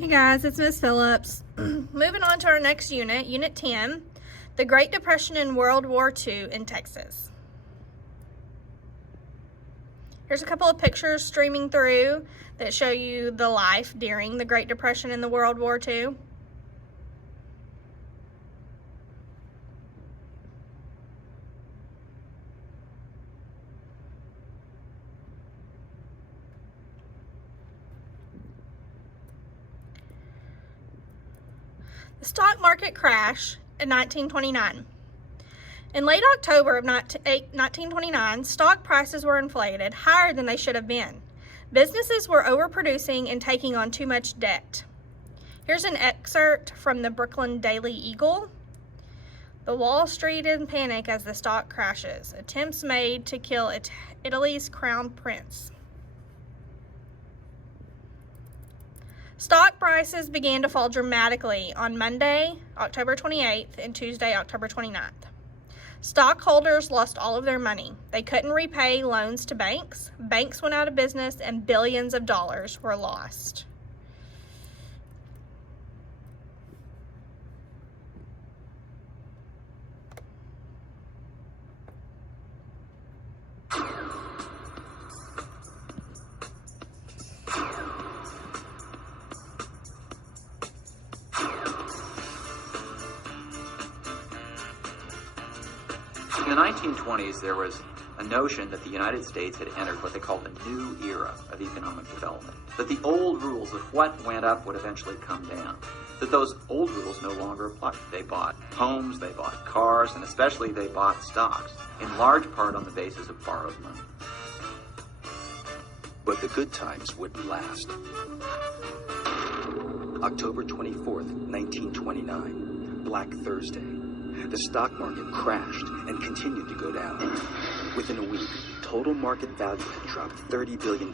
Hey guys, it's Miss Phillips. Moving on to our next unit, Unit 10, the Great Depression and World War II in Texas. Here's a couple of pictures streaming through that show you the life during the Great Depression and the World War II. The stock market crash in 1929. In late October of 1929, stock prices were inflated higher than they should have been. Businesses were overproducing and taking on too much debt. Here's an excerpt from the Brooklyn Daily Eagle. The Wall Street in panic as the stock crashes. Attempts made to kill Italy's crown prince. Stock prices began to fall dramatically on Monday, October 28th, and Tuesday, October 29th. Stockholders lost all of their money. They couldn't repay loans to banks. Banks went out of business, and billions of dollars were lost. In the 1920s, there was a notion that the United States had entered what they called a new era of economic development. That the old rules of what went up would eventually come down. That those old rules no longer apply. They bought homes, they bought cars, and especially they bought stocks, in large part on the basis of borrowed money. But the good times wouldn't last. October 24th, 1929, Black Thursday. The stock market crashed and continued to go down. Within a week, total market value had dropped $30 billion,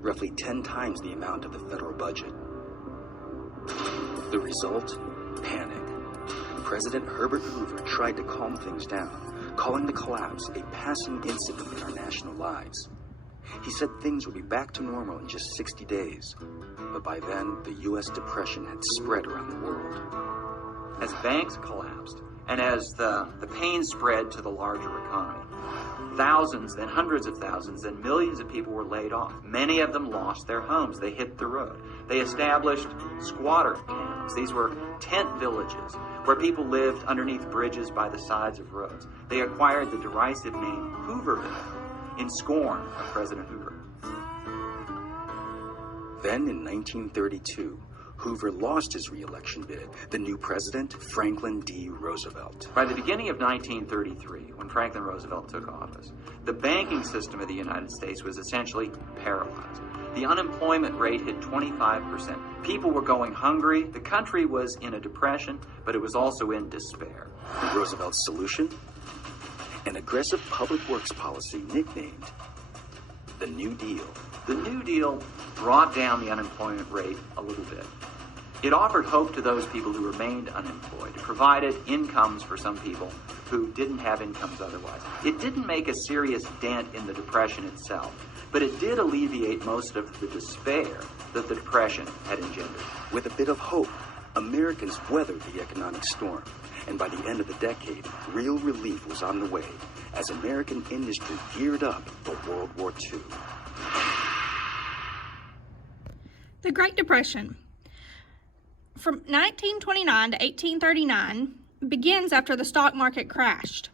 roughly 10 times the amount of the federal budget. The result? Panic. President Herbert Hoover tried to calm things down, calling the collapse a passing incident in our national lives. He said things would be back to normal in just 60 days. But by then, the U.S. Depression had spread around the world. As banks collapsed, and as the pain spread to the larger economy, thousands, then hundreds of thousands, then millions of people were laid off. Many of them lost their homes. They hit the road. They established squatter camps. These were tent villages where people lived underneath bridges by the sides of roads. They acquired the derisive name Hooverville in scorn of President Hoover. Then in 1932, Hoover lost his re-election bid. The new president, Franklin D. Roosevelt. By the beginning of 1933, when Franklin Roosevelt took office, the banking system of the United States was essentially paralyzed. The unemployment rate hit 25%. People were going hungry. The country was in a depression, but it was also in despair. Roosevelt's solution? An aggressive public works policy nicknamed the New Deal. The New Deal brought down the unemployment rate a little bit. It offered hope to those people who remained unemployed. It provided incomes for some people who didn't have incomes otherwise. It didn't make a serious dent in the Depression itself, but it did alleviate most of the despair that the Depression had engendered. With a bit of hope, Americans weathered the economic storm, and by the end of the decade, real relief was on the way as American industry geared up for World War II. The Great Depression. From 1929 to 1839 begins after the stock market crashed.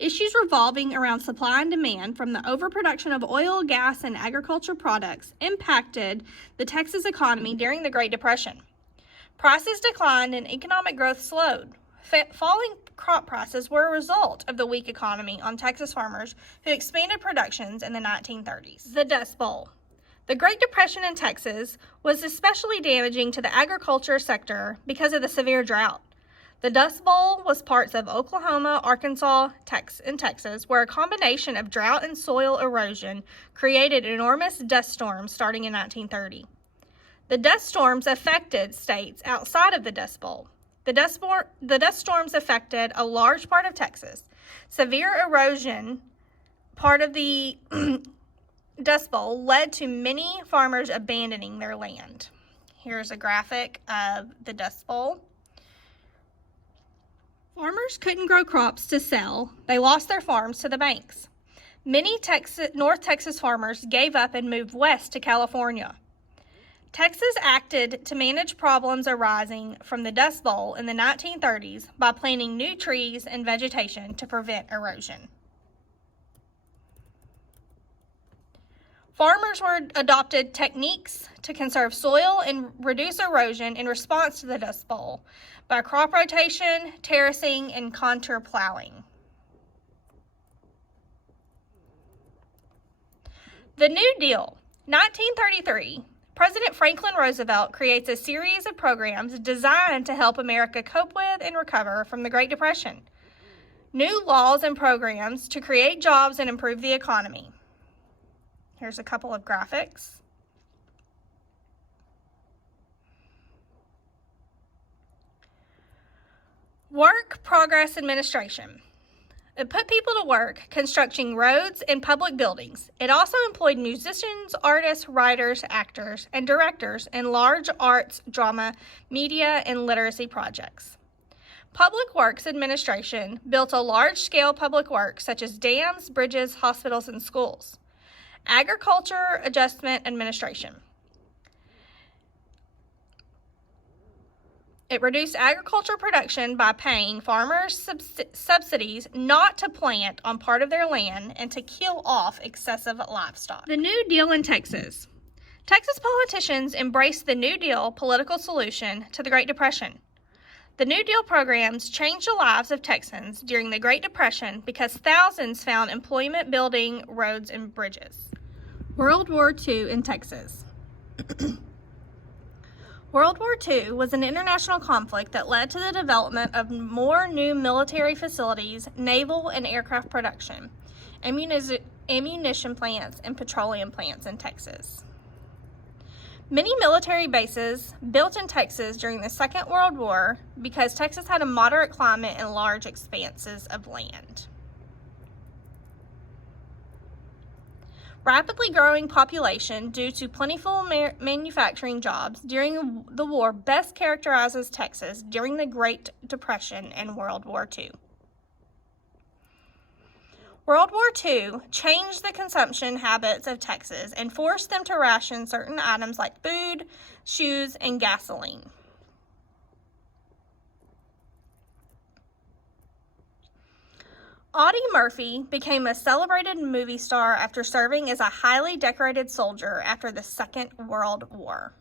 Issues revolving around supply and demand from the overproduction of oil, gas, and agriculture products impacted the Texas economy during the Great Depression. Prices declined and economic growth slowed. Falling crop prices were a result of the weak economy on Texas farmers who expanded productions in the 1930s. The Dust Bowl. The Great Depression in Texas was especially damaging to the agriculture sector because of the severe drought. The Dust Bowl was parts of Oklahoma, Arkansas, and Texas, where a combination of drought and soil erosion created enormous dust storms starting in 1930. The dust storms affected states outside of the Dust Bowl. The dust storms affected a large part of Texas. Severe erosion, part of the Dust Bowl, led to many farmers abandoning their land. Here's a graphic of the Dust Bowl. Farmers couldn't grow crops to sell. They lost their farms to the banks. Many North Texas farmers gave up and moved west to California. Texas acted to manage problems arising from the Dust Bowl in the 1930s by planting new trees and vegetation to prevent erosion. Farmers adopted techniques to conserve soil and reduce erosion in response to the Dust Bowl by crop rotation, terracing, and contour plowing. The New Deal, 1933. President Franklin Roosevelt creates a series of programs designed to help America cope with and recover from the Great Depression. New laws and programs to create jobs and improve the economy. Here's a couple of graphics. Work Progress Administration. It put people to work constructing roads and public buildings. It also employed musicians, artists, writers, actors, and directors in large arts, drama, media, and literacy projects. Public Works Administration built a large-scale public works such as dams, bridges, hospitals, and schools. Agriculture Adjustment Administration. It reduced agriculture production by paying farmers subsidies not to plant on part of their land and to kill off excessive livestock. The New Deal in Texas. Texas politicians embraced the New Deal political solution to the Great Depression. The New Deal programs changed the lives of Texans during the Great Depression because thousands found employment building roads and bridges. World War II in Texas. World War II was an international conflict that led to the development of more new military facilities, naval and aircraft production, ammunition plants, and petroleum plants in Texas. Many military bases built in Texas during the Second World War because Texas had a moderate climate and large expanses of land. Rapidly growing population due to plentiful manufacturing jobs during the war best characterizes Texas during the Great Depression and World War II. World War II changed the consumption habits of Texas and forced them to ration certain items like food, shoes, and gasoline. Audie Murphy became a celebrated movie star after serving as a highly decorated soldier after the Second World War.